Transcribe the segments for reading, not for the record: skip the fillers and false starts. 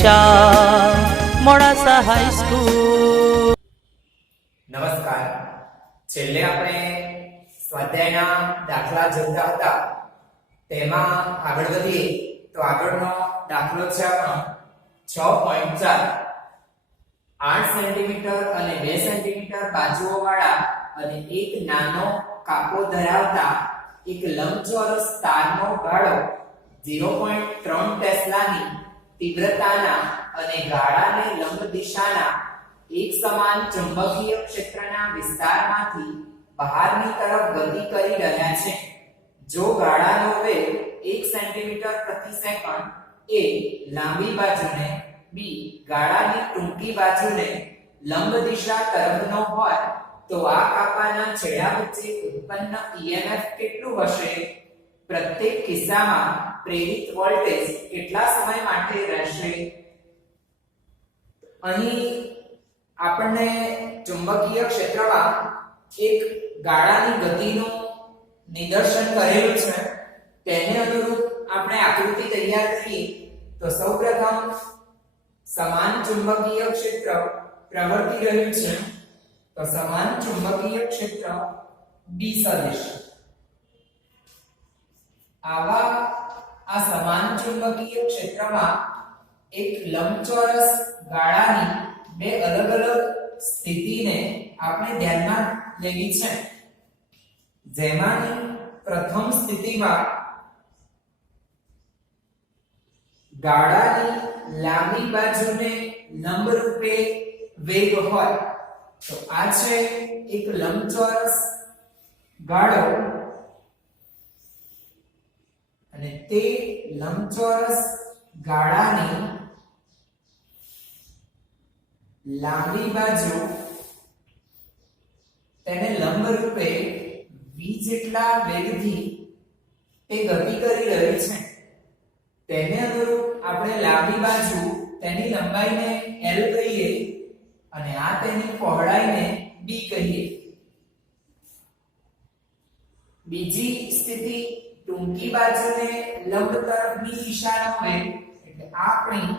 દિશા Modasa high school. નમસ્કાર. છેલ્લે આપણે સ્વાધ્યાયના દાખલા જોતા હતા. તેમાં આગળ વધીએ તો આગળનો દાખલો છે આપણો 6.4. 8 સેન્ટીમીટર અને 2 સેન્ટીમીટર બાજુઓ વાળા અને એક નાનો કાપો ધરાવતા એક લંબચોરસ તારનો ગાળો 0.3 ટેસ્લાની તીવ્રતાના અને ગાળાને લંબ દિશાના એક સમાન ચુંબકીય ક્ષેત્રના વિસ્તારમાંથી બહારની તરફ ગતિ કરી રહ્યા છે. જો ગાળાનો વેગ 1 સેન્ટીમીટર પ્રતિ સેકન્ડ એ લાંબી બાજુને b ગાળાની ટૂંકી બાજુને લંબ દિશા તરફનો હોય તો આ કાપાના છેડા વચ્ચે ઉત્પન્ન EMF કેટલું હશે? પ્રત્યેક કિસ્સામાં પ્રેરિત વોલ્ટેજ કેટલા સમય માટે રહેશે? અહીં આપણને ચુંબકીય ક્ષેત્રમાં એક ગાળાની ગતિનું નિદર્શન કરેલું છે. તેને અનુરૂપ આપણે આકૃતિ તૈયાર કરીએ તો સૌપ્રથમ સમાન ચુંબકીય ક્ષેત્ર પ્રવર્તી રહ્યું છે. તો સમાન ચુંબકીય ક્ષેત્ર B સદિશ. આ સમાન ચુંબકીય ક્ષેત્રમાં એક લંબચોરસ ગાળાની બે અલગ અલગ સ્થિતિને આપણે ધ્યાનમાં લેવી છે. જેમાંની પ્રથમ સ્થિતિમાં ગાળાની લાંબી બાજુને લંબ રૂપે વેગ હોય. તો આ છે એક લંબચોરસ ગાળો અને તે લંબચોરસ ગાળાની લાંબી બાજુ તેને લંબ રૂપે v જેટલા વેગથી તે ગતિ કરી રહી છે. તેને અનુરૂપ આપણે લાંબી બાજુ તેની લંબાઈને l કહીએ અને આ તેની પહોળાઈને b કહીએ. બીજી સ્થિતિ ટૂંકી બાજુને લંબ તરફની દિશાનો વેગ એટલે આપણી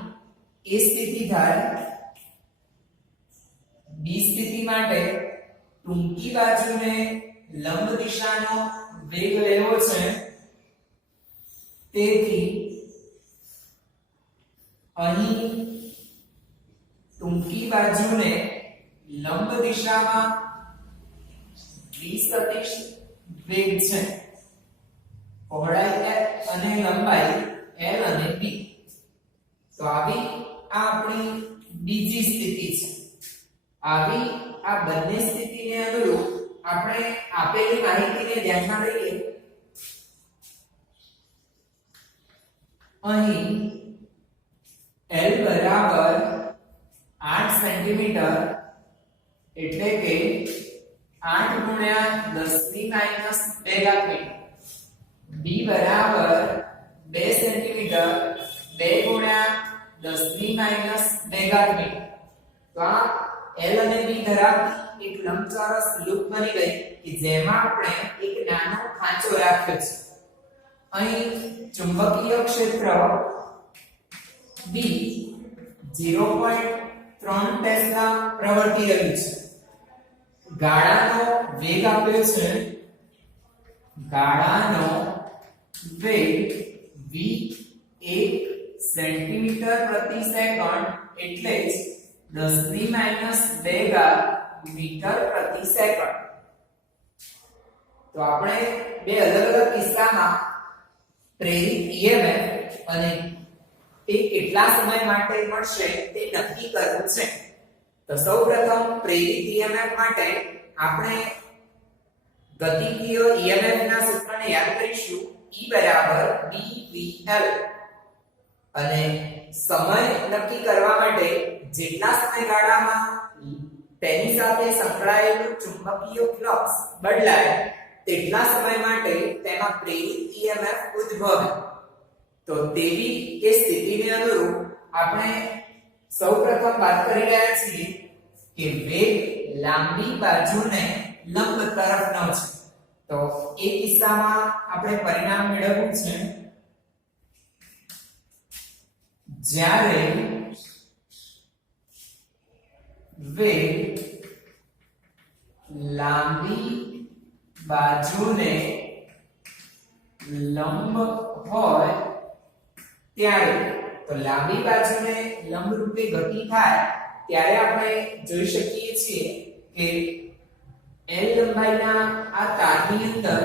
એ સ્થિતિ થાય. બી સ્થિતિ માટે ટૂંકી બાજુને લંબ દિશાનો વેગ લેવો છે. તેથી અહીં ટૂંકી બાજુને લંબ દિશામાં v સદિશ વેગ છે. પહોળાઈ અને લંબાઈ l અને b. તો આવી આ આપણી બીજી સ્થિતિ છે. આવી આ બંને સ્થિતિને અનુરૂપ આપણે આપેલી માહિતીને ધ્યાનમાં લઈએ. અહીં l બરાબર 8 સેન્ટીમીટર એટલે કે 8 ગુણ્યા 10 ની માઈનસ 2 ઘાત મીટર. b બરાબર 2 સેન્ટીમીટર 2 ગુણ્યા 10 ની માઈનસ 2 ઘાત મીટર. તો આ l અને b ધરાવતી એક લંબચોરસ લૂપ બની ગઈ કે જેમાં આપણે એક નાનો ખાંચો રાખ્યો છે. અહીં ચુંબકીય ક્ષેત્ર b 0.3 ટેસ્લા પ્રવર્તી રહ્યું છે. ગાળાનો વેગ આપ્યો છે. ગાળાનો વેગ v 1 સેન્ટીમીટર પ્રતિ સેકન્ડ એટલે જ 10 ની માઈનસ 2 ઘાત મીટર પ્રતિ સેકન્ડ. તો આપણે બે અલગ અલગ કિસ્સામાં પ્રેરિત EMF અને તે કેટલા સમય માટે મળશે તે નક્કી કરવું છે. તો સૌપ્રથમ પ્રેરિત EMF માટે આપણે ગતિકીય EMF ના સૂત્રને યાદ કરીશું. E બરાબર BVL. અને સમય નક્કી કરવા માટે જેટલા સમયગાળામાં તેની સાથે સંકળાયેલું ચુંબકીય ફ્લક્સ બદલાય તેટલા સમય માટે તેમાં પ્રેરિત EMF ઉદ્ભવે. તો તેવી એ સ્થિતિને અનુરૂપ આપણે સૌપ્રથમ વાત કરી રહ્યા છીએ કે વેગ લાંબી બાજુને લંબ તરફનો છે. તો એ કિસ્સામાં આપણે પરિણામ મેળવવું છે જ્યારે વેગ લાંબી બાજુને લંબ હોય ત્યારે, તો લાંબી બાજુને લંબ રૂપે ગતિ થાય ત્યારે આપણે જોઈ શકીએ છીએ કે L લંબાઈના આ તારની અંદર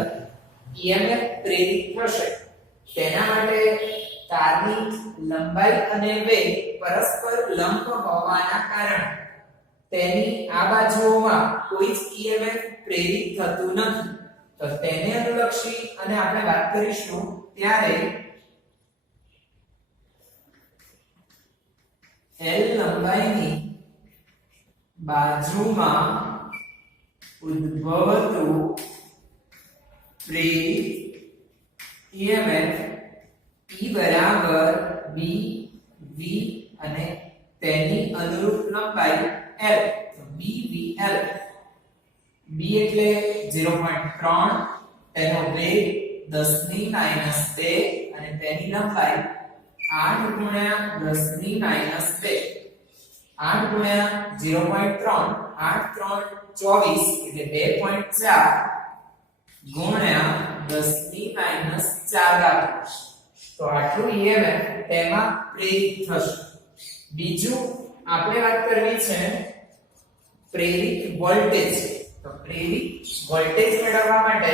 EMF પ્રેરિત થશે. તેના માટે તારની લંબાઈ અને વેગ પરસ્પર લંબ હોવાના કારણે તેની આ બાજુઓમાં કોઈ જ EMF પ્રેરિત થતું નથી. તો તેને અનુલક્ષી અને આપણે વાત કરીશું ત્યારે L લંબાઈની બાજુમાં ઉદ્ભવતું પ્રેરિત EMF E બરાબર B V અને તેની અનુરૂપ લંબાઈ L. તો B V L. B એટલે 0.3, તેનો વેગ 10 ની -2 અને તેની લંબાઈ 8 ગુણ્યા 10 ની -2. 8 ગુણ્યા 0.3, 8 3 24 એટલે 2.4 ગુણ્યા 10 ની -4 તો આટલું EMF તેમાં પ્રેરિત થશે. બીજું આપણે વાત કરવી છે પ્રેરિત વોલ્ટેજ. તો પ્રેરિત વોલ્ટેજ મેળવવા માટે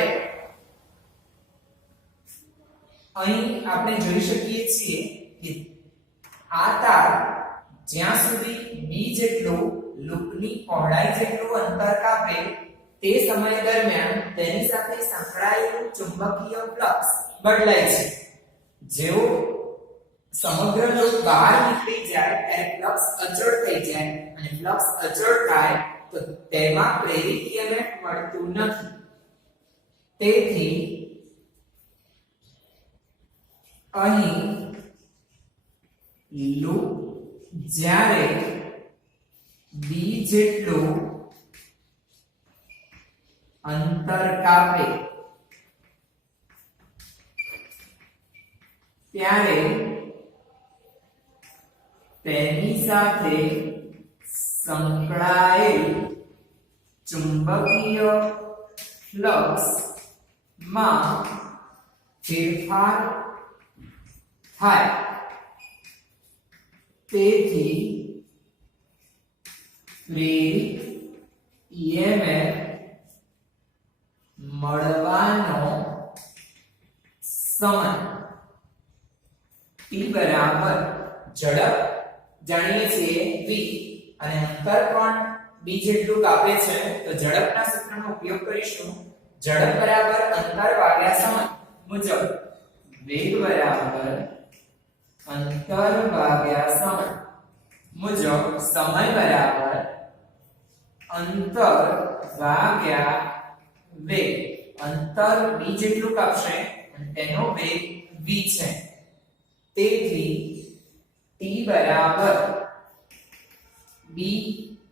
અહીં આપણે જોઈ શકીએ છીએ કે આ તાર જ્યાં સુધી B જેટલું લૂપની પહોળાઈ જેટલું અંતર કાપે તે સમય દરમિયાન તેની સાથે સંકળાયેલું ચુંબકીય ફ્લક્સ બદલાય છે. જેવો સમગ્ર લૂપ બહાર નીકળી જાય ત્યારે ફ્લક્સ અચળ થઈ જાય અને ફ્લક્સ અચળ થાય તો તેમાં પ્રેરિત EMF મળતું નથી. તેથી અહીં લૂપ જ્યારે B જેટલું અંતર કાપે ત્યારે તેની સાથે સંકળાયેલ ચુંબકીય ફ્લક્સ માં ફેરફાર થાય. તેથી પ્રેરિત EMF મળવાનો સમય t બરાબર ઝડપ જાણીએ છીએ v અને અંતર પણ b જેટલું કાપે છે તો ઝડપના સૂત્રનો ઉપયોગ કરીશું. ઝડપ બરાબર અંતર ભાગ્યા સમય મુજબ વેગ બરાબર અંતર ભાગ્યા સમય મુજબ સમય બરાબર અંતર ભાગ્યા વેગ. અંતર b જેટલું કાપશે અને તેનો વેગ v છે. તેથી t બરાબર b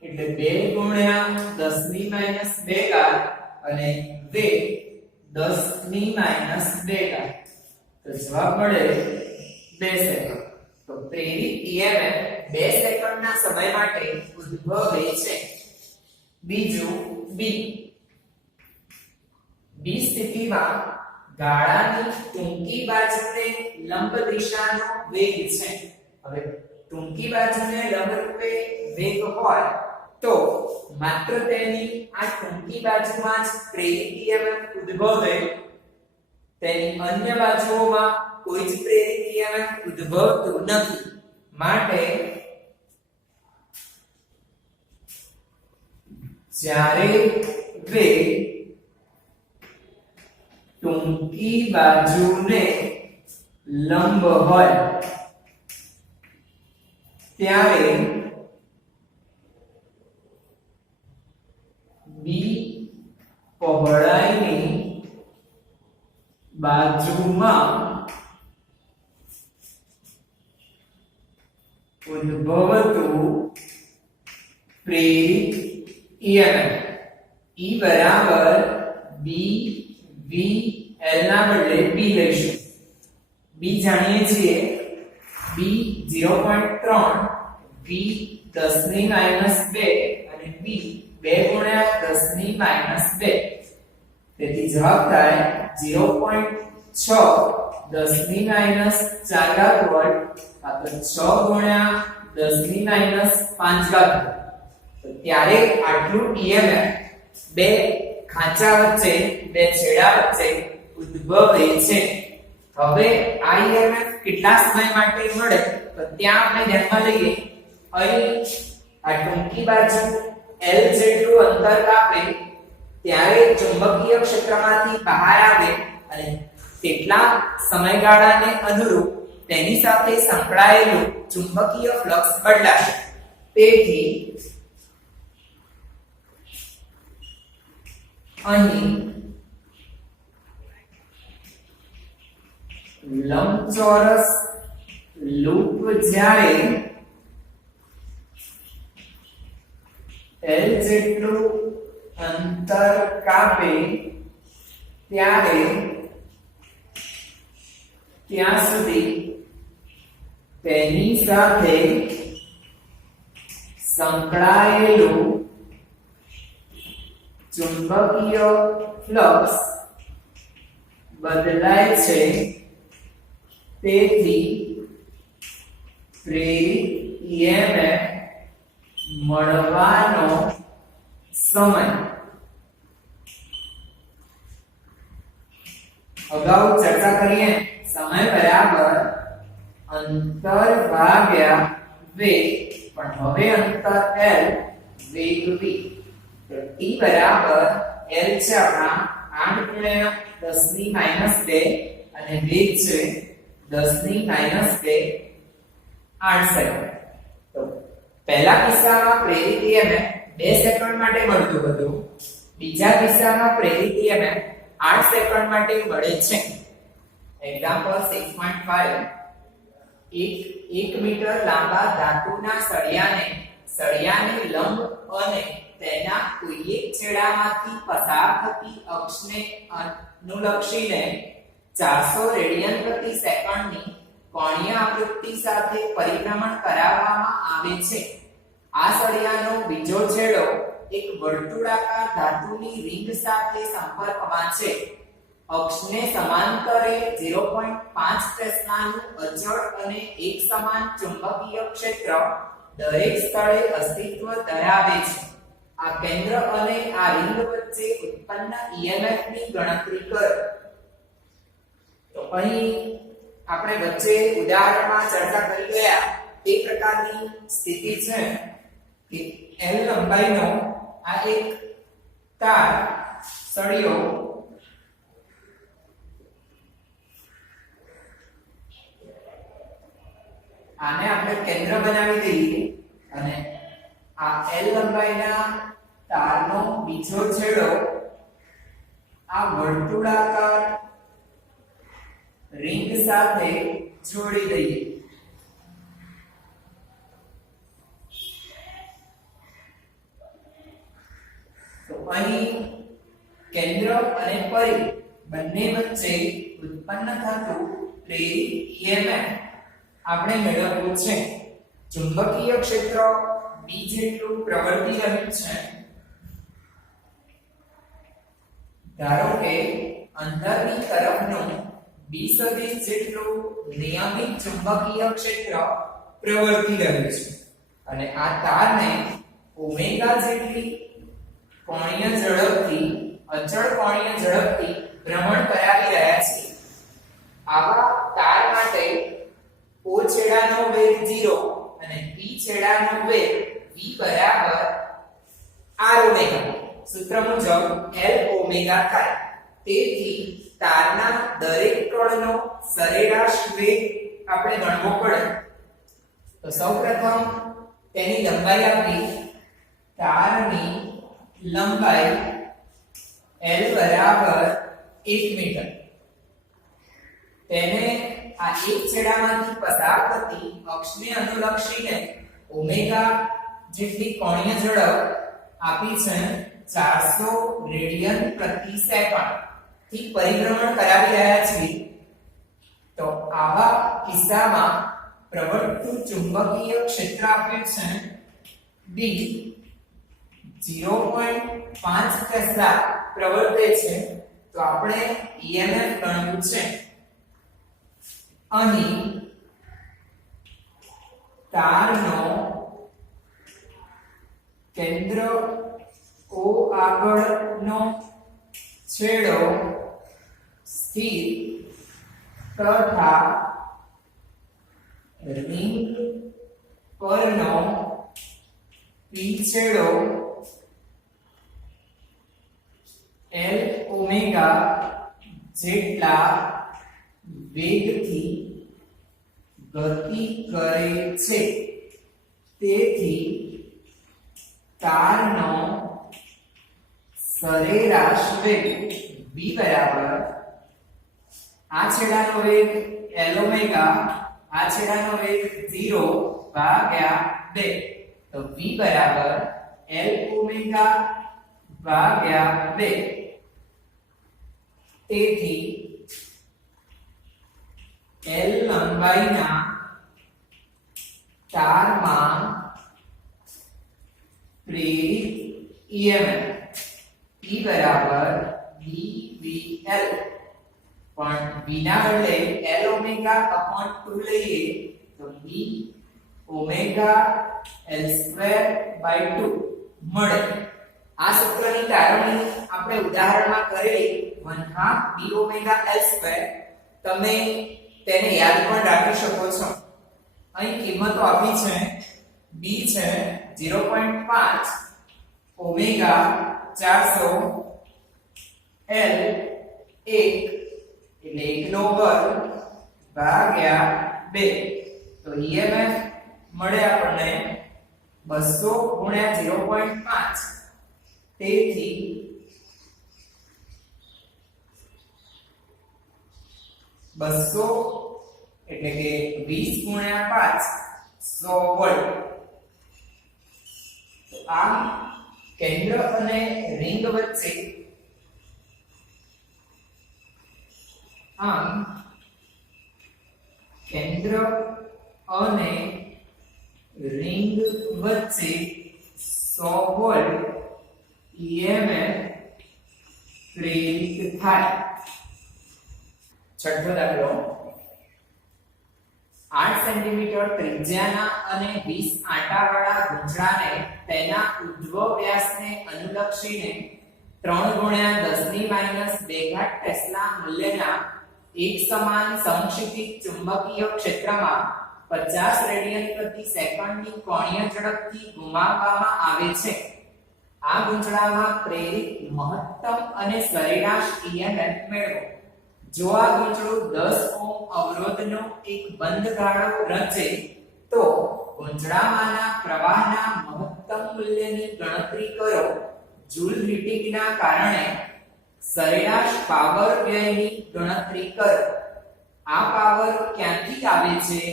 એટલે 2 ગુણ્યા 10 ની -2 ઘાત અને વેગ 10 ની -2 ઘાત. તો જવાબ મળે 2 સેકન્ડ. તો પ્રેરિત EMF 2 સેકન્ડના સમય માટે ઉદ્ભવે છે. બીજું b. b સ્થિતિમાં ગાળાની ટૂંકી બાજુને લંબ દિશાનો વેગ છે. હવે ટૂંકી બાજુને લંબ રૂપે વેગ હોય તો માત્ર તેની આ ટૂંકી બાજુમાં જ પ્રેરિત EMF ઉદ્ભવે, તેની અન્ય બાજુઓમાં કોઈ જ પ્રેરિત EMF ઉદ્ભવતું નથી. માટે જ્યારે વેગ ટૂંકી બાજુને લંબ હોય ત્યારે b પહોળાઈની બાજુમાં ઉદ્ભવતું પ્રેરિત EMF E બરાબર b v l ના બદલે b લઈશું. b જાણીએ છીએ b 0.3 v 10 ની -2 v 2 ગુણ્યા 10 ની -2 તેથી જવાબ થાય 0.6 10 ની -4 વોલ્ટ અથવા 6 ગુણ્યા 10 ની -5 તો ત્યારે આટલું EMF બે ખાંચા વચ્ચે બે છેડા વચ્ચે ઉદ્ભવે છે. હવે આ EMF કેટલા સમય માટે મળે તો ત્યાં આપણે ધ્યાનમાં લઈએ અહીં આ ટૂંકી બાજુ L જેટલું અંતર કાપે ત્યારે ચુંબકીય ક્ષેત્રમાંથી બહાર આવે અને તેટલા સમયગાળાને અનુરૂપ તેની સાથે સંકળાયેલું ચુંબકીય ફ્લક્સ બદલાશે. તેથી અહીં લંબચોરસ લૂપ જ્યારે L જેટલું અંતર કાપે ત્યારે ત્યાં સુધી તેની સાથે સંકળાયેલું ચુંબકીય ફ્લક્સ બદલાય છે. તેથી પ્રેરિત EMF મળવાનો સમય અગાઉ ચર્ચા કરીએ સમય બરાબર અંતર ભાગ્યા વેગ પણ હવે અંતર L વેગ v તો t બરાબર L છે આપણા 8 ગુણ્યા 10 ની -2 અને વેગ છે 10 ની -2 8 સેકન્ડ. તો પહેલા કિસ્સામાં પ્રેરિત EMF 2 સેકન્ડ માટે મળતું હતું, બીજા કિસ્સામાં પ્રેરિત EMF 8 સેકન્ડ માટે મળે છે. એક્ઝામ્પલ 6.5 1 મીટર લાંબા ધાતુના સળિયાને લંબ અને તેના કોઈ એક છેડામાંથી પસાર થતી અક્ષને અનુલક્ષીને 400 રેડિયન પ્રતિ સેકન્ડની કોણીય આવૃત્તિ સાથે પરિભ્રમણ કરાવવામાં આવે છે. આ સળિયાનો બીજો છેડો એક વર્તુળાકાર ધાતુની રિંગ સાથે સંપર્કમાં છે. અક્ષને સમાંતરે 0.5 ટેસ્લાનું અચળ અને એકસમાન ચુંબકીય ક્ષેત્ર દરેક સ્થળે અસ્તિત્વ ધરાવે છે. આ કેન્દ્ર અને આ રિંગ વચ્ચે ઉત્પન્ન EMF ની ગણતરી કરો. તો અહીં આપણે વચ્ચે ઉદાહરણમાં ચર્ચા કરી ગયા એ પ્રકારની સ્થિતિ છે કે L લંબાઈનો આ એક તાર સળિયો આને આપણે કેન્દ્ર બનાવી દઈએ અને આ L લંબાઈના તારનો બીજો છેડો આ વર્તુળાકાર રિંગ સાથે જોડી દઈએ. તો અહીં કેન્દ્ર અને પરિઘ બંને વચ્ચે ઉત્પન્ન થતું પ્રેરિત EMF આપણે મેળવવું છે. ચુંબકીય ક્ષેત્ર B જેટલું પ્રવર્તી રહ્યું છે. ધારો કે અંદરની તરફનું B સદિશ જેટલું નિયમિત ચુંબકીય ક્ષેત્ર પ્રવર્તી રહ્યું છે અને આ તારને ઓમેગા જેટલી કોણીય ઝડપથી અચળ કોણીય ઝડપથી ભ્રમણ કરાવી રહ્યા છે. આવા તાર માટે O છેડાનો વેગ 0 અને P છેડાનો વેગ v બરાબર r ઓમેગા સૂત્ર મુજબ L ઓમેગા થાય. તેથી તારના દરેક કણનો સરેરાશ વેગ આપણે ગણવો પડે. તો સૌપ્રથમ તેની લંબાઈ આપી. તારની લંબાઈ L બરાબર 1 મીટર. તેને આ એક છેડામાંથી પસાર થતી અક્ષને અનુલક્ષીને ઓમેગા જેટલી કોણીય ઝડપ આપી છે 400 રેડિયન પ્રતિ સેકન્ડ થી પરિભ્રમણ કરાવી રહ્યા છીએ. તો આવા કિસ્સામાં પ્રવર્તતું ચુંબકીય ક્ષેત્ર આપ્યું છે B 0.5 ટેસ્લા પ્રવર્તે છે તો આપણે EMF ગણવું છે અહીં તારનો કેન્દ્ર O આગળનો છેડો સ્થિર તથા રિંગ પરનો P છેડો L ઓમેગા જેટલા વેગથી ગતિ કરે છે તેથી તારનો સરેરાશ વેગ v બરાબર આ છેડાનો વેગ L ઓમેગા આ છેડાનો વેગ 0 ભાગ્યા 2 તો v બરાબર L ઓમેગા ભાગ્યા 2 તેથી L લંબાઈના તારમાં પ્રેરિત EMF E બરાબર dVL પણ v ના બદલે L ઓમેગા upon 2 લઈએ તો d omega L square by 2 મળે આ સૂત્રની તારવણી આપણે ઉદાહરણમાં કરેલી 1/2 d ઓમેગા L સ્ક્વેર તમે તેને યાદ પણ રાખી શકો છો અહીં કિંમતો આપી છે b છે 0.5 ઓમેગા 400 L 1 એટલે 1 નો વર્ગ ભાગ્યા 2 તો EMF મળે આપણને 200 ગુણ્યા 0.5 તેથી 200 એટલે કે 20 ગુણ્યા 5 100 વોલ્ટ તો આ કેન્દ્ર અને રિંગ વચ્ચે આમ કેન્દ્ર અને રિંગ વચ્ચે 100 વોલ્ટ EMF પ્રેરિત થાય છઠ્ઠો દાખલો 8 સેન્ટીમીટર ત્રિજ્યાના અને 20 આંટાવાળા ગુંચળાને તેના ઉદ્ભવ વ્યાસને અનુલક્ષીને 3 ગુણ્યા 10 ની માઈનસ 2 ઘાત ટેસ્લા મૂલ્યના એક સમાન સમક્ષિતિજ ચુંબકીય ક્ષેત્રમાં 50 રેડિયન પ્રતિ સેકન્ડની કોણીય ઝડપથી ઘુમાવવામાં આવે છે આ ગુંચળામાં પ્રેરિત મહત્તમ અને સરેરાશ EMF મેળવો જો આ ગુંચળું 10 ઓહ્મ અવરોધનો એક બંધ ગાળો રચે તો ગુંચળામાંના પ્રવાહના મહત્તમ મૂલ્યની ગણતરી કરો જૂલ હીટિંગના કારણે સરેરાશ પાવર વ્યયની ગણતરી કરો આ પાવર ક્યાંથી આવે છે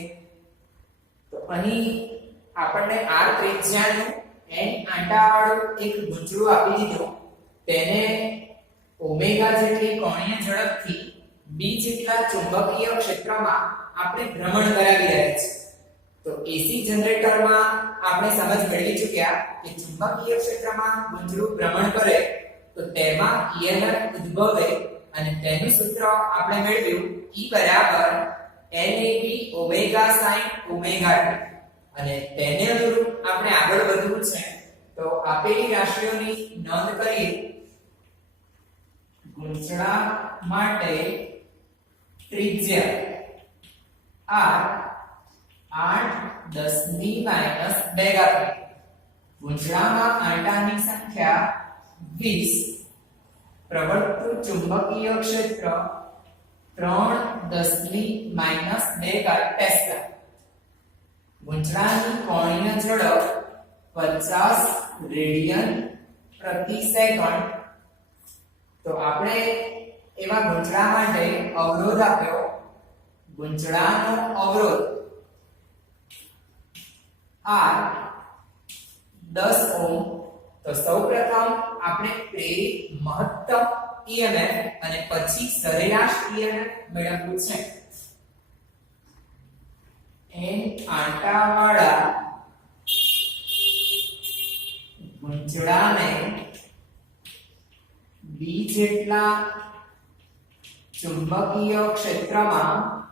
તો અહીં આપણને r ત્રિજ્યાનું n આંટાવાળું એક ગુંચળું આપી દીધું તેને ઓમેગા જેટલી કોણીય ઝડપથી b જેટલા ચુંબકીય ક્ષેત્રમાં આપણે ભ્રમણ કરાવી રહ્યા છીએ તો AC જનરેટરમાં આપણે સમજ મેળવી ચૂક્યા કે ચુંબકીય ક્ષેત્રમાં ગુંચળું ભ્રમણ કરે તો તેમાં EMF ઉદ્ભવે અને તેનું સૂત્ર આપણે મેળવ્યું E બરાબર NAB omega sin omega t અને તેને અનુરૂપ આપણે આગળ વધવું છે તો આપેલી રાશિઓની નોંધ કરીએ ગુંચળા માટે ત્રિજ્યા r 8 10 ની માઈનસ 2 ઘાત ગુંચળામાં આંટાની સંખ્યા 20 પ્રવર્તતું ચુંબકીય ક્ષેત્ર 3 10 ની માઈનસ 2 ઘાત ટેસ્લા ગુંચળાની કોણીય ઝડપ 50 રેડિયન પ્રતિ સેકન્ડ તો આપણે એવા ગુંચળા માટે અવરોધ આપ્યો ગુંચળાનો અવરોધ R 10 ઓહ્મ તો સૌપ્રથમ આપણે પ્રેરિત મહત્તમ EMF અને પછી સરેરાશ EMF મેળવવું છે n આંટાવાળા ગૂંચળાને b જેટલા ચુંબકીય ક્ષેત્રમાં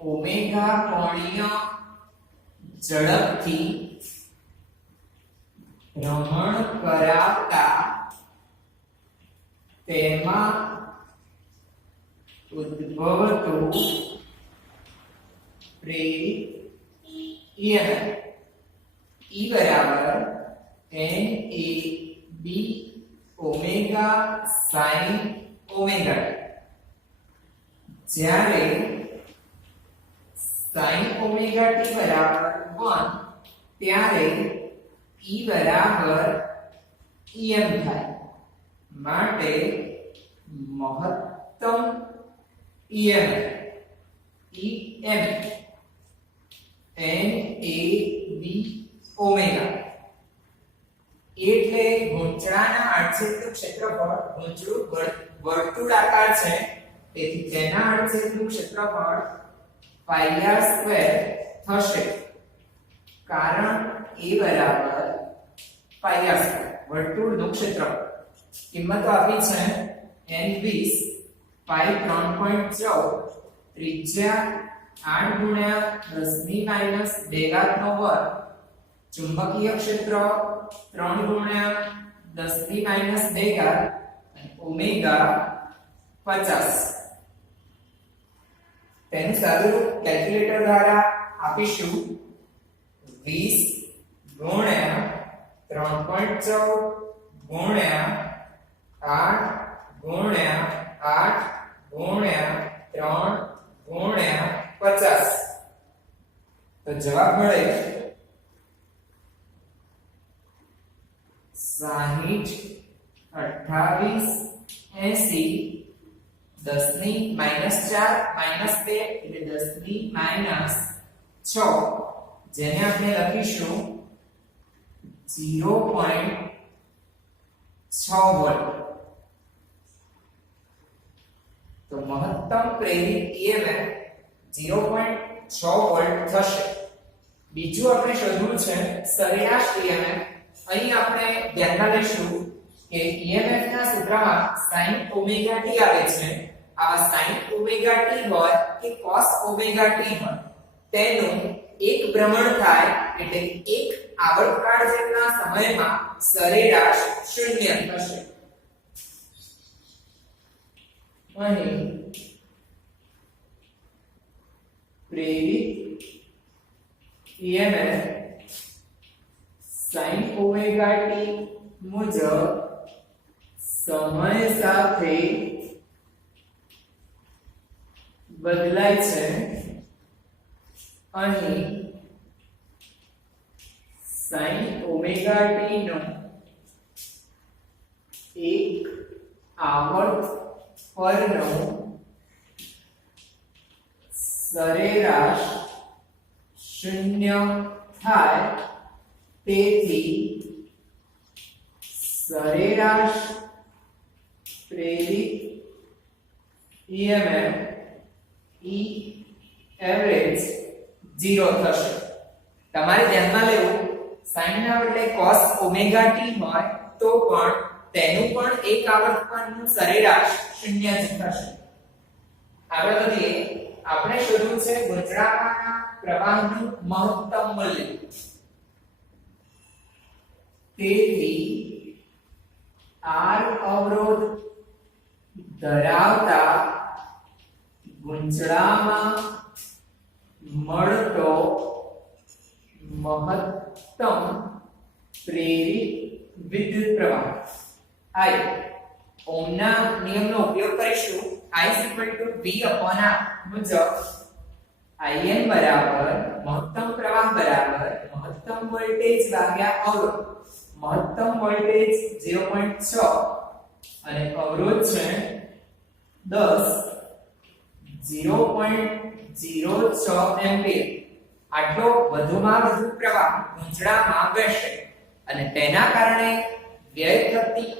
ઓમેગા કોણીય ઝડપથી ભ્રમણ કરાવતા તેમાં ઉદ્ભવતું પ્રેરિત EMF E બરાબર NAB ઓમેગા sin ઓમેગા જ્યારે sin ઓમેગા t બરાબર 1 ત્યારે E બરાબર EM થાય માટે મહત્તમ EMF NAB ઓમેગા એટલે ગૂંચળાના આડછેદનું ક્ષેત્રફળ ગૂંચળું વર્તુળાકાર છે તેથી તેના આડછેદનું ક્ષેત્રફળ પાઈ r સ્ક્વેર થશે કારણ a બરાબર પાઈ r સ્ક્વેર વર્તુળનું ક્ષેત્રફળ કિંમતો આપી છે n 20 પાઈ 3.14 ત્રિજ્યા 8 ગુણ્યા 10 ની માઈનસ 2 ઘાતનો વર્ગ ચુંબકીય ક્ષેત્ર 3 ગુણ્યા 10 ની માઈનસ 2 ઘાત અને ઓમેગા 50 તેનું સાદુરૂપ કેલ્ક્યુલેટર દ્વારા આપીશું 20 ગુણ્યા 3.14 ગુણ્યા 8 ગુણ્યા 8 ગુણ્યા 3 ગુણ્યા 50 તો જવાબ મળે 60 28 80 10 ની -4 -2 એટલે 10 ની -6 જેને આપણે લખીશું 0.6 વોલ્ટ તો મહત્તમ પ્રેરિત EMF 0.6 વોલ્ટ થશે બીજું આપણે શોધવું છે સરેરાશ EMF અહીં આપણે ધ્યાનમાં લઈશું કે EMF ના સૂત્રમાં sin ઓમેગા t આવે છે આ sin ઓમેગા t હોય કે cos ઓમેગા t હોય તેનું એક ભ્રમણ થાય એટલે એક આવર્તકાળ જેટલા સમયમાં સરેરાશ શૂન્ય થશે અહીં પ્રેરિત EMF sin ઓમેગા t મુજબ સમય સાથે બદલાય છે અહીં sin ઓમેગા t નો એક આવર્ત પરનો સરેરાશ શૂન્ય થાય તેથી સરેરાશ પ્રેરિત EMF E એવરેજ 0 થશે તમારે ધ્યાનમાં લેવું sin ના બદલે cos ઓમેગા t હોય તો પણ તેનું પણ એક આવર્ત પરનું સરેરાશ શૂન્ય જ થશે આગળ વધીએ આપણે શોધવું છે ગૂંચળામાંના પ્રવાહનું મહત્તમ મૂલ્ય તેથી R અવરોધ ધરાવતા ગૂંચળામાં મળતો મહત્તમ પ્રેરિત વિદ્યુત પ્રવાહ I ઓહ્મના નિયમનો ઉપયોગ કરીશું I v r મુજબ IN બરાબર મહત્તમ પ્રવાહ બરાબર મહત્તમ વોલ્ટેજ ભાગ્યા અવરોધ મહત્તમ વોલ્ટેજ 0.6 અને અવરોધ છે 10 0.06 એમ્પિયર આટલો વધુમાં વધુ પ્રવાહ ગૂંચળામાં વહેશે અને તેના કારણે વ્યય થતી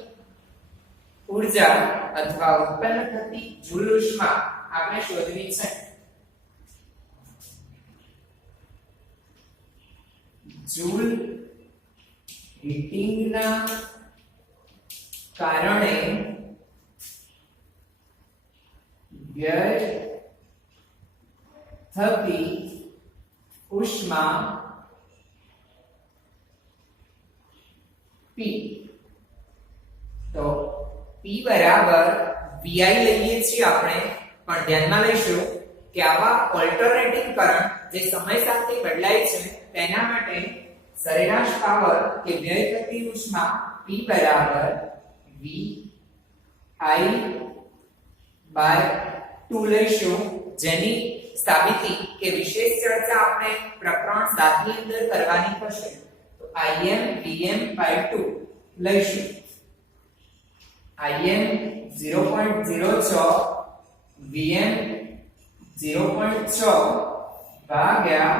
ઊર્જા અથવા ઉત્પન્ન થતી જૂલ ઉષ્મા આપણે શોધવી છે જૂલ હીટિંગના કારણે વ્યય થતી ઉષ્મા P. તો P બરાબર Vi લઈએ છીએ આપણે, પણ ધ્યાનમાં લઈશું કે આવા ઓલ્ટરનેટિંગ કરંટ જે સમય સાથે બદલાય છે તેના માટે સરેરાશ પાવર કે વ્યય થતી ઉષ્મા P બરાબર Vi by 2 લઈશું, જેની સાબિતી કે વિશેષ ચર્ચા આપણે પ્રકરણ 7 ની અંદર કરવાની થશે. તો Im Vm by 2 લઈશું. Im 0.06, Vm 0.6 ભાગ્યા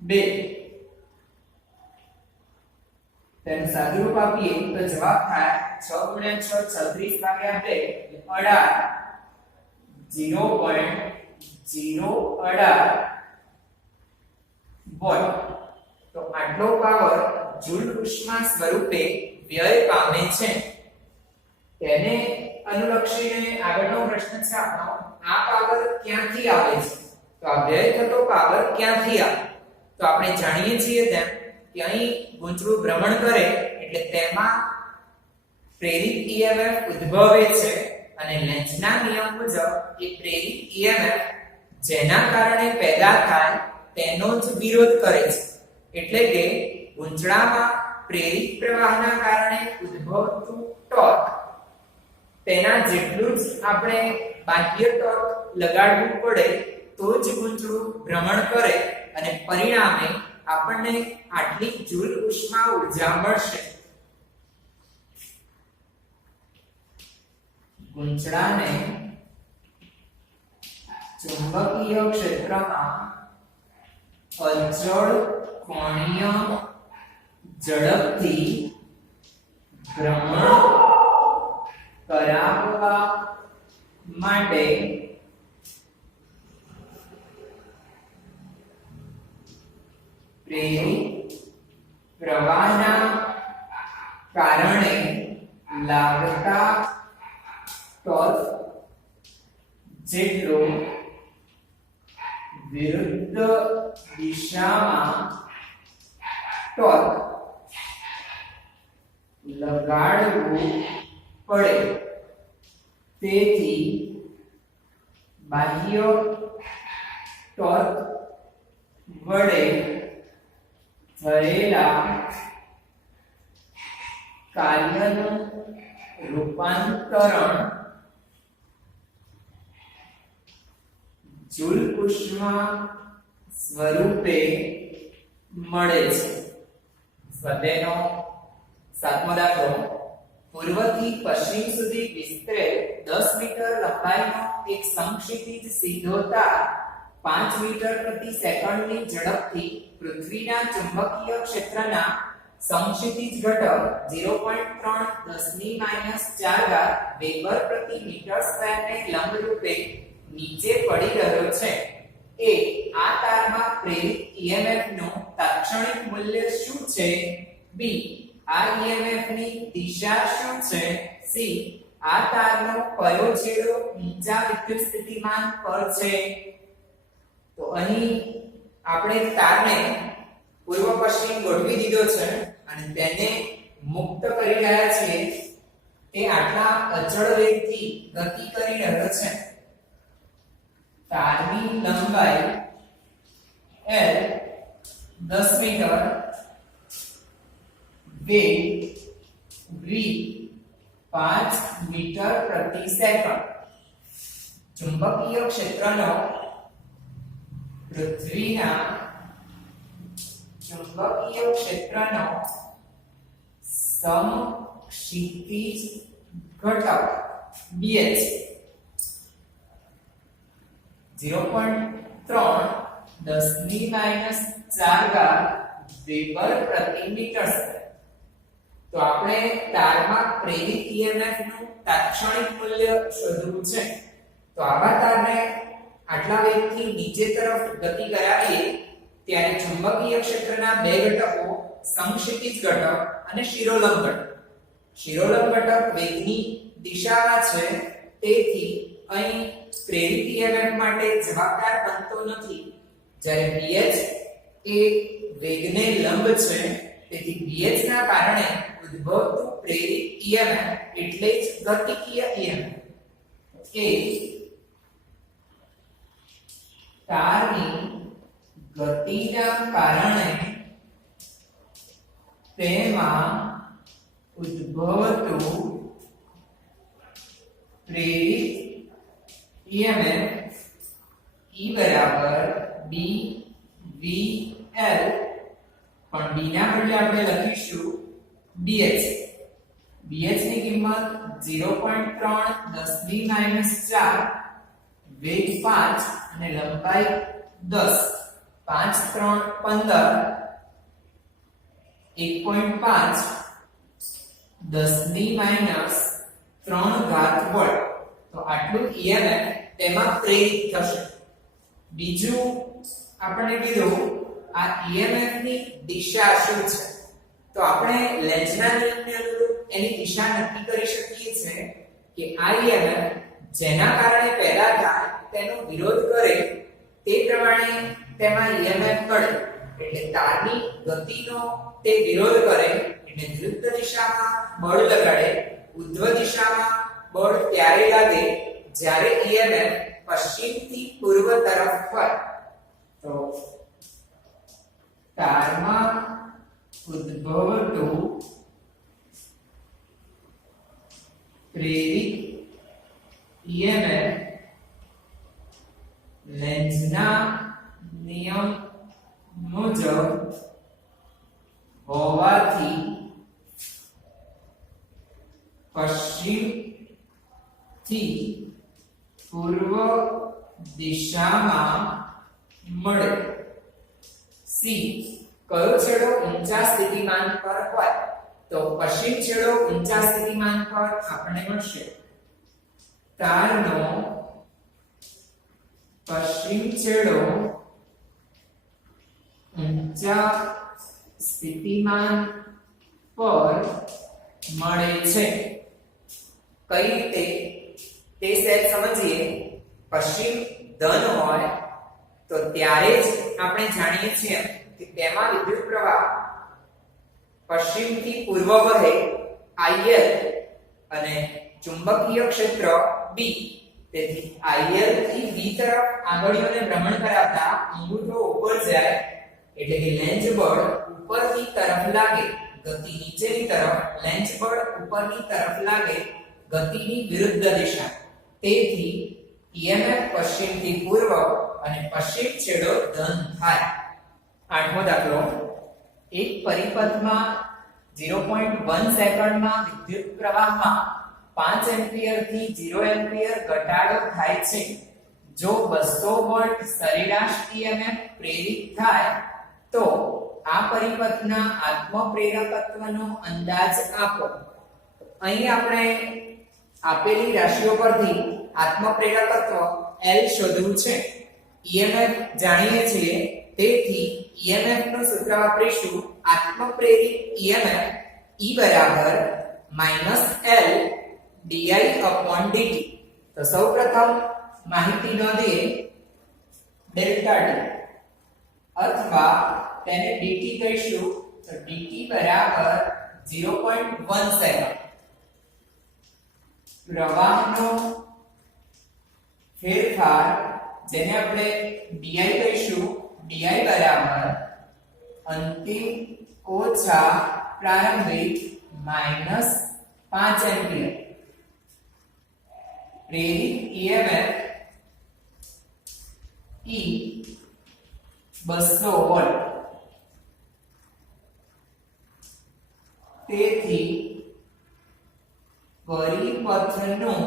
2. તેનું સાદુરૂપ આપીએ તો જવાબ થાય 6 × 6 36 ભાગ્યા 2 0.018 વોટ. તો આટલો પાવર જૂલ ઉષ્મા સ્વરૂપે વ્યય પામે છે. તેને અનુલક્ષીને આગળનો પ્રશ્ન છે આપણો, આ પાવર ક્યાંથી આવે છે? તો આ વ્યય થતો પાવર ક્યાંથી આવે? તો આપણે જાણીએ છીએ તેમ કે અહીં ગૂંચળું ભ્રમણ કરે એટલે તેમાં પ્રેરિત EMF ઉદ્ભવે છે, અને લેન્ઝના નિયમ મુજબ એ પ્રેરિત EMF જેના કારણે પેદા થાય તેનો જ વિરોધ કરે છે. એટલે કે ગૂંચળામાં પ્રેરિત પ્રવાહના કારણે ઉદ્ભવતું ટોર્ક તેના જેટલું જ આપણે બાહ્ય ટોર્ક લગાડવું પડે તો જ ગૂંચળું ભ્રમણ કરે, અને પરિણામે આપણને આટલી જૂલ ઉષ્મા ઊર્જા મળશે. ગૂંચળાને ચુંબકીય ક્ષેત્રમાં અચળ કોણીય ઝડપથી ભ્રમણ કરાવવા માટે પ્રેરિત પ્રવાહના કારણે લાગતા ટોર્ક જેટલો વિરુદ્ધ દિશામાં ટોર્ક લગાડવું પડે. તેથી બાહ્ય ટોર્ક વડે થયેલા કાર્યનું રૂપાંતરણ જૂલ ઉષ્મા સ્વરૂપે મળે છે. સ્વાધ્યાયનો 7મો દાખલો, પૂર્વથી પશ્ચિમ સુધી વિસ્તરેલ 10 મીટર લંબાઈનો એક સમક્ષિતિજ સીધો તાર 5 મીટર પ્રતિ સેકન્ડની ઝડપથી પૃથ્વીના ચુંબકીય ક્ષેત્રના સમક્ષિતિજ ઘટક 0.3 × 10⁻⁴ વેબર પ્રતિ મીટર સ્ક્વેરને લંબરૂપે નીચે પડી રહ્યો છે. એ આ તારમાં પ્રેરિત EMF નું તાત્ક્ષણિક મૂલ્ય શું છે? B. આ EMF ની દિશા શું છે? C. આ તારનો કયો છેડો નીચા વિદ્યુત સ્થિતિમાન પર છે? તો અહીં આપણે તારને પૂર્વ પશ્ચિમ ગોઠવી દીધો છે અને તેને મુક્ત કરી રહ્યા છીએ. તે આટલા અચળ વેગથી ગતિ કરી રહ્યો છે. તારની લંબાઈ L 10 મીટર, વેગ v 5 મીટર પ્રતિ સેકન્ડ. ચુંબકીય ક્ષેત્રનો પૃથ્વીના ચુંબકીય ક્ષેત્રનો સમક્ષિતિજ ઘટક BH 0.3 × 10⁻⁴ વેબર પ્રતિ મીટર સ્ક્વેર. તો આપણે તારમાં પ્રેરિત EMF નું તાત્ક્ષણિક મૂલ્ય શોધવું છે. તો આવા તારને આટલા વેગથી નીચે તરફ ગતિ કરાવીએ ત્યારે ચુંબકીય ક્ષેત્રના બે ઘટકો સમક્ષિતિજ ઘટક અને શિરોલંબ ઘટક. શિરોલંબ ઘટક વેગની દિશામાં છે, તેથી અહીં પ્રેરિત EMF માટે જવાબદાર બનતો નથી. જ્યારે BH એ વેગને લંબ છે, તેથી BH ના કારણે ઉદ્ભવતું પ્રેરિત EMF એટલે જ ગતિકીય EMF એ તારની ગતિના કારણે તેમાં ઉદ્ભવતું પ્રેરિત EMF E બરાબર BVL, પણ B ના બદલે આપણે લખીશું BH. BH ની કિંમત 0.3 10⁻⁴, વેગ 5 અને લંબાઈ 10, 5 3 15, 1.5 10⁻³ વોલ્ટ. તો આટલું EMF તેમાં પ્રેરિત થશે. બીજું આપણે કીધું આ EMF ની દિશા શું છે, તો આપણે લેન્ઝના નિયમને અનુરૂપ એની દિશા નક્કી કરી શકીએ છીએ કે આ EMF જેના કારણે પેદા થાય તેનો વિરોધ કરે તે પ્રમાણે તેમાં EMF મળે. એટલે તારની ગતિનો તે વિરોધ કરે એટલે વિરુદ્ધ દિશામાં બળ લગાડે. ઉર્ધ્વ દિશામાં બળ ત્યારે લાગે જ્યારે EMF પશ્ચિમથી પૂર્વ તરફ હોય. તો તારમાં ઉદ્ભવતું પ્રેરિત EMF લેન્ઝના નિયમ મુજબ હોવાથી પશ્ચિમથી પૂર્વ દિશામાં મળે. સી કયો છેડો ઊંચા સ્થિતિમાન પર હોય, તો પશ્ચિમ છેડો ઊંચા સ્થિતિમાન પર આપણને મળશે. તારનો પશ્ચિમ છેડો ઊંચા સ્થિતિમાન પર મળે છે. કઈ રીતે તે સહેજ સમજીએ. પશ્ચિમ ધન હોય તો ત્યારે જ આપણે જાણીએ છીએ કે તેમાં વિદ્યુત પ્રવાહ પશ્ચિમથી પૂર્વ વહે IL અને ચુંબકીય ક્ષેત્ર B. તેથી IL થી B તરફ આંગળીઓને ભ્રમણ કરાવતા અંગૂઠો ઉપર જાય એટલે કે લેન્ઝ બળ ઉપરની તરફ લાગે. ગતિ નીચેની તરફ, લેન્ઝ બળ ઉપરની તરફ લાગે, ગતિની વિરુદ્ધ દિશા. તેથી EMF પશ્ચિમથી પૂર્વ અને પશ્ચિમ છેડો ધન થાય. આઠમો દાખલો. એક પરિપથમાં 0.1 સેકન્ડમાં વિદ્યુત પ્રવાહમાં 5 એમ્પિયર થી 0 એમ્પિયર ઘટાડો થાય છે. જો 200 વોલ્ટ સરેરાશ EMF પ્રેરિત થાય તો આ પરિપથના આત્મપ્રેરકત્વનો અંદાજ આપો. અહીં આપણે આપેલી રાશિઓ પરથી આત્મપ્રેરકત્વ L શોધવું છે. EMF જાણીએ છીએ, તેથી EMF નું સૂત્ર વાપરીશું. આત્મપ્રેરિત EMF E બરાબર -L di/dt. તો સૌપ્રથમ માહિતી નોંધીએ ડેલ્ટા T, અથવા તેને dt કહીશું. તો dt બરાબર 0.1 સેકન્ડ. પ્રવાહનો ફેરફાર જેને આપણે di કહીશું, di બરાબર અંતિમ ઓછા પ્રારંભિક -5 એમ્પિયર. પ્રેરિત EMF E 200 વોલ્ટ. તેથી પરિપથનું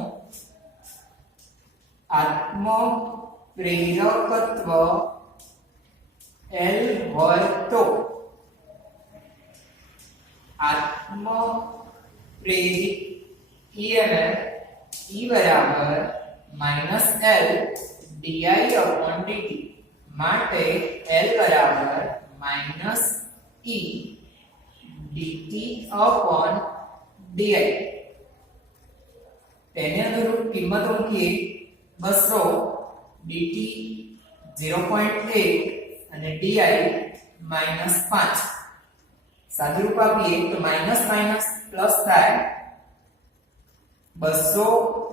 આત્મપ્રેરકત્વ L હોય તો આત્મપ્રેરિત EMF E બરાબર -L di/dt. માટે L બરાબર minus E dt upon di. તેને અનુરૂપ કિંમત મૂકીએ 200 dt 0.8 અને di -5. સાદુરૂપ આપીએ તો માઇનસ માઇનસ પ્લસ થાય 200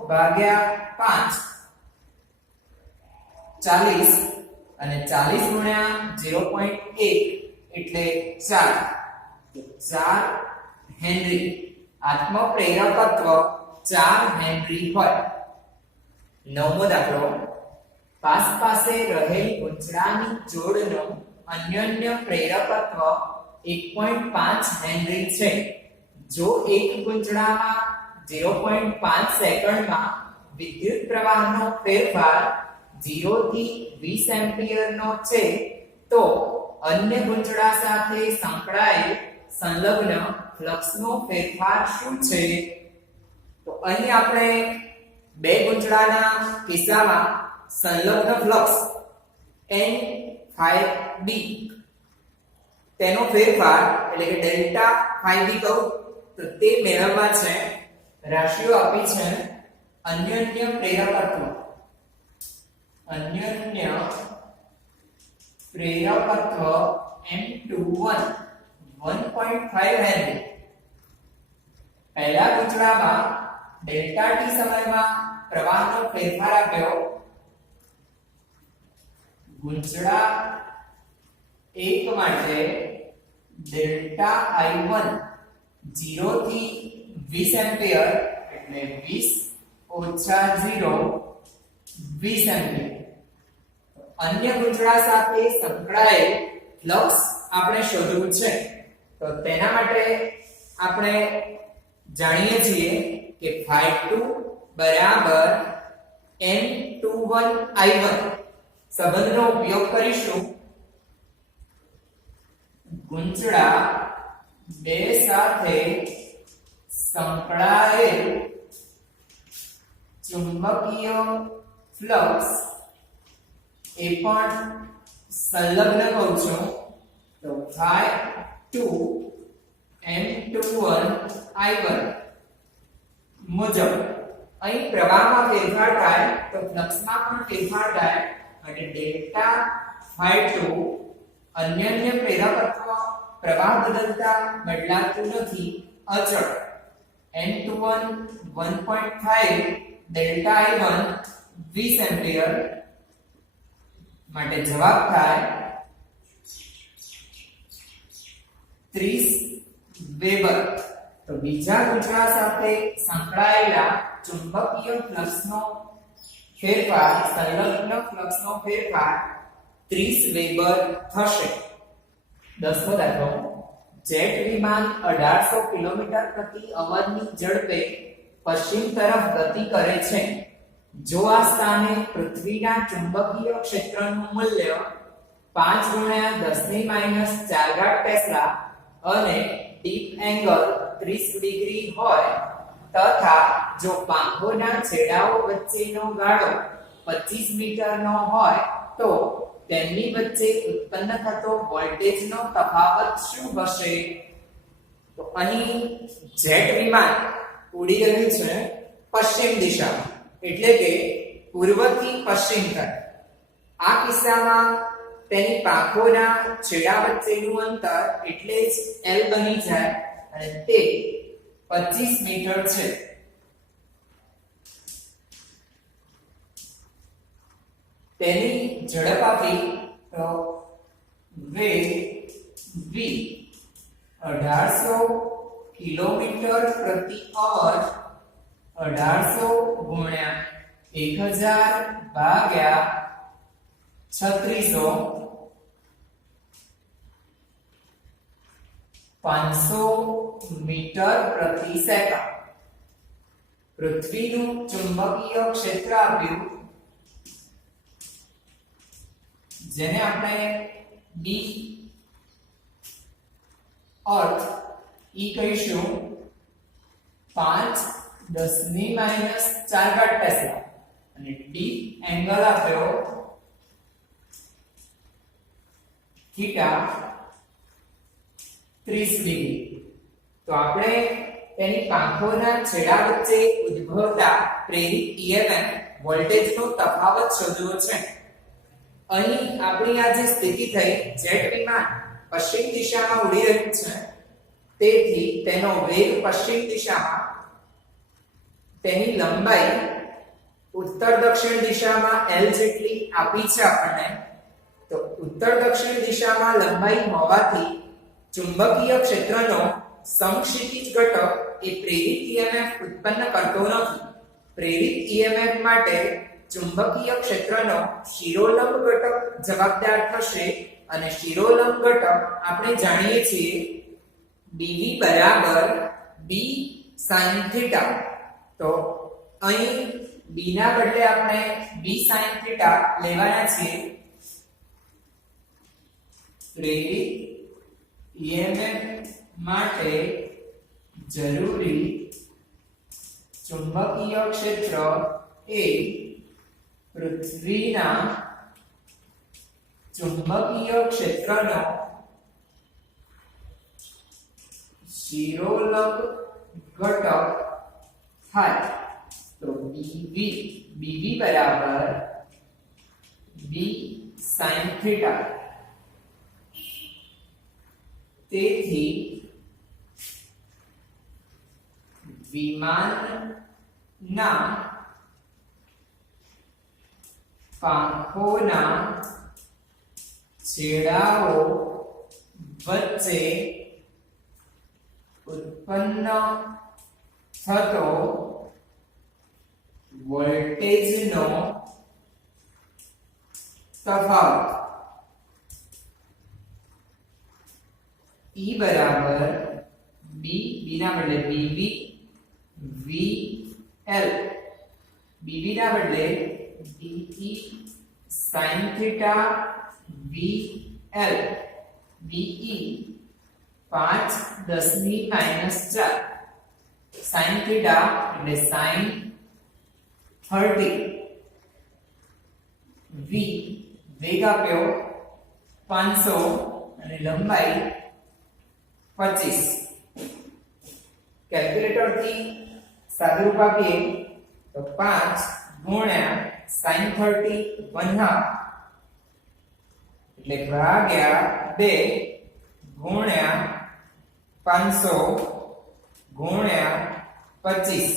ભાગ્યા 5 40 અને 40 ગુણ્યા 0.8 એટલે 4 હેનરી આત્મ પ્રેરકત્વ 4 હેનરી હોય. નવમો દાખલો પાસ પાસે રહેલી ગુંચળાની જોડનો અન્યોન્ય પ્રેરકત્વ 1.5 હેનરી છે. જો એક ગુંચળામાં 0.5 સેકન્ડમાં વિદ્યુત પ્રવાહનો ફેરફાર 0 થી 20 એમ્પિયરનો છે તો અન્ય ગુંચળા સાથે સંકળાયેલ સંલગ્ન ફ્લક્સનો ફેરફાર શું છે? તો અહીં આપણે બે ગુંચળાના કિસ્સામાં સંલગ્ન ફ્લક્સ n phi b તેનો ફેરફાર એટલે કે ડેલ્ટા phi b કહું તો તે મેળવવા છે રાશિઓ આપી છે અન્યોન્ય પ્રેરકત્વ M21 1.5 હેનરી. પહેલા ગુંચળામાં ડેલ્ટા t સમયમાં પ્રવાહનો ફેરફાર આપ્યો. ગુંચળા 1 માટે ડેલ્ટા I1 0 થી 20 એમ્પિયર એટલે 20 - 0 20 એમ્પિયર. અન્ય ગુંચળા સાથે સંકળાયેલ ફ્લક્સ આપણે શોધવું છે. તો તેના માટે આપણે જાણીએ છીએ કે phi2 બરાબર N21I1 સંબંધનો ઉપયોગ કરીશું. ગુંચળા બે સાથે સંકળાયેલ ચુંબકીય ફ્લક્સ એ પણ સંલગ્ન કહું છું. તો phi2 N21I1 મુજબ અહીં પ્રવાહમાં ફેરફાર થાય તો ફ્લક્સમાં પણ ફેરફાર થાય માટે ડેલ્ટા phi2 અન્યોન્ય પ્રેરકત્વ પ્રવાહ બદલતા બદલાતું નથી, અચળ. N21 1.5 ડેલ્ટા I1 20 એમ્પિયર માટે જવાબ થાય 30 વેબર. તો બીજા ગુંચળા સાથે સંકળાયેલા ચુંબકીય ફ્લક્સનો ફેરફાર સંલગ્ન ફ્લક્સનો ફેરફાર 30 વેબર થશે. 10મો દાખલો જેટ વિમાન 1800 કિલોમીટર પ્રતિ અવરની ઝડપે પશ્ચિમ તરફ ગતિ કરે છે. જો આ સ્થાને પૃથ્વીના ચુંબકીય ક્ષેત્રનું મૂલ્ય 5 ગુણ્યા 10 - 4 ટેસ્લા અને ડીપ એંગલ 30 ડિગ્રી હોય તથા જો પાંખોના છેડાઓ વચ્ચેનો ગાળો 25 મીટરનો હોય તો તેમની વચ્ચે ઉત્પન્ન થતો વોલ્ટેજનો તફાવત શું હશે? તો અહીં જેટ વિમાન ઉડી રહ્યું છે પશ્ચિમ દિશામાં એટલે કે પૂર્વથી પશ્ચિમ તરફ. આ કિસ્સામાં તેની પાંખોના છેડા વચ્ચેનું અંતર એટલે જ L બની જાય અને તે 25 મીટર છે. તેની ઝડપ આપી તો વેગ v 1800 કિલોમીટર પ્રતિ અવર 1800 ગુણ્યા 1000 ભાગ્યા 3600 500 મીટર પ્રતિ સેકન્ડ. પૃથ્વીનું ચુંબકીય ક્ષેત્ર આપ્યું જેને આપણે d અર્થ e કહીશું 5 10 - 4 ટેસ્લા અને d એંગલ આપ્યો થીટા 30 ડિગ્રી. તો આપણે તેની પાંખોના છેડા વચ્ચે ઉદ્ભવતા પ્રેરિત EMF વોલ્ટેજનો તફાવત શોધવો છે. અહીં આપણી આ જે સ્થિતિ થઈ, જેટ વિમાન પશ્ચિમ દિશામાં ઉડી રહ્યું છે, તેથી તેનો વેગ પશ્ચિમ દિશામાં, તેની લંબાઈ ઉત્તર દક્ષિણ દિશામાં L જેટલી આપી છે આપણને. તો ઉત્તર દક્ષિણ દિશામાં લંબાઈ હોવાથી ચુંબકીય ક્ષેત્રનો સમક્ષિતિજ ઘટક એ પ્રેરિત EMF ઉત્પન્ન કરતો નથી. પ્રેરિત EMF માટે ચુંબકીય ક્ષેત્રનો શિરોલંબ ઘટક જવાબદાર થશે, અને શિરોલંબ ઘટક આપણે જાણીએ છીએ dV બરાબર B sin theta. તો અહીં B ના બદલે આપણે B sin theta લેવાના છીએ. પ્રેરિત EMF માટે જરૂરી ચુંબકીય ક્ષેત્ર એ પૃથ્વીના ચુંબકીય ક્ષેત્રનો શિરોલંબ ઘટક થાય. તો BV બરાબર B sin theta. તેથી વિમાનના પાંખોના છેડાઓ વચ્ચે ઉત્પન્ન થતો વોલ્ટેજનો તફાવત E બરાબર B ના બદલે BV VL, BV ના બદલે DE sin theta VL, DE 5×10⁻⁴ sin theta એટલે sin 30. V વેગ આપ્યો 500 અને લંબાઈ 25. કેલ્ક્યુલેટર થી સાદુરૂપ આપીએ તો 5 ગુણ્યા sin 30 1/2 એટલે ભાગ્યા 2 ગુણ્યા 500 ગુણ્યા 25.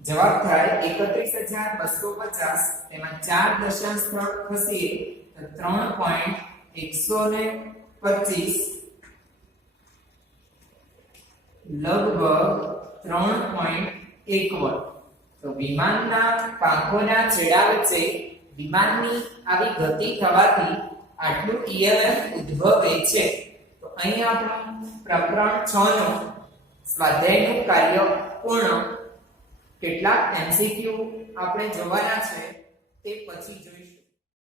જવાબ થાય 31250. તેમાં 4 દશાંશ સ્થળ ખસીએ તો 3.125 લગભગ 3.1 વોટ. તો વિમાનના પાંખોના છેડા વચ્ચે વિમાનની આવી ગતિ થવાથી આટલું EMF ઉદ્ભવે છે. તો અહીં આપણું પ્રકરણ 6 નું સ્વાધ્યાયનું કાર્ય પૂર્ણ. કેટલાક MCQ આપણે જોવાના છે તે પછી જોઈશું.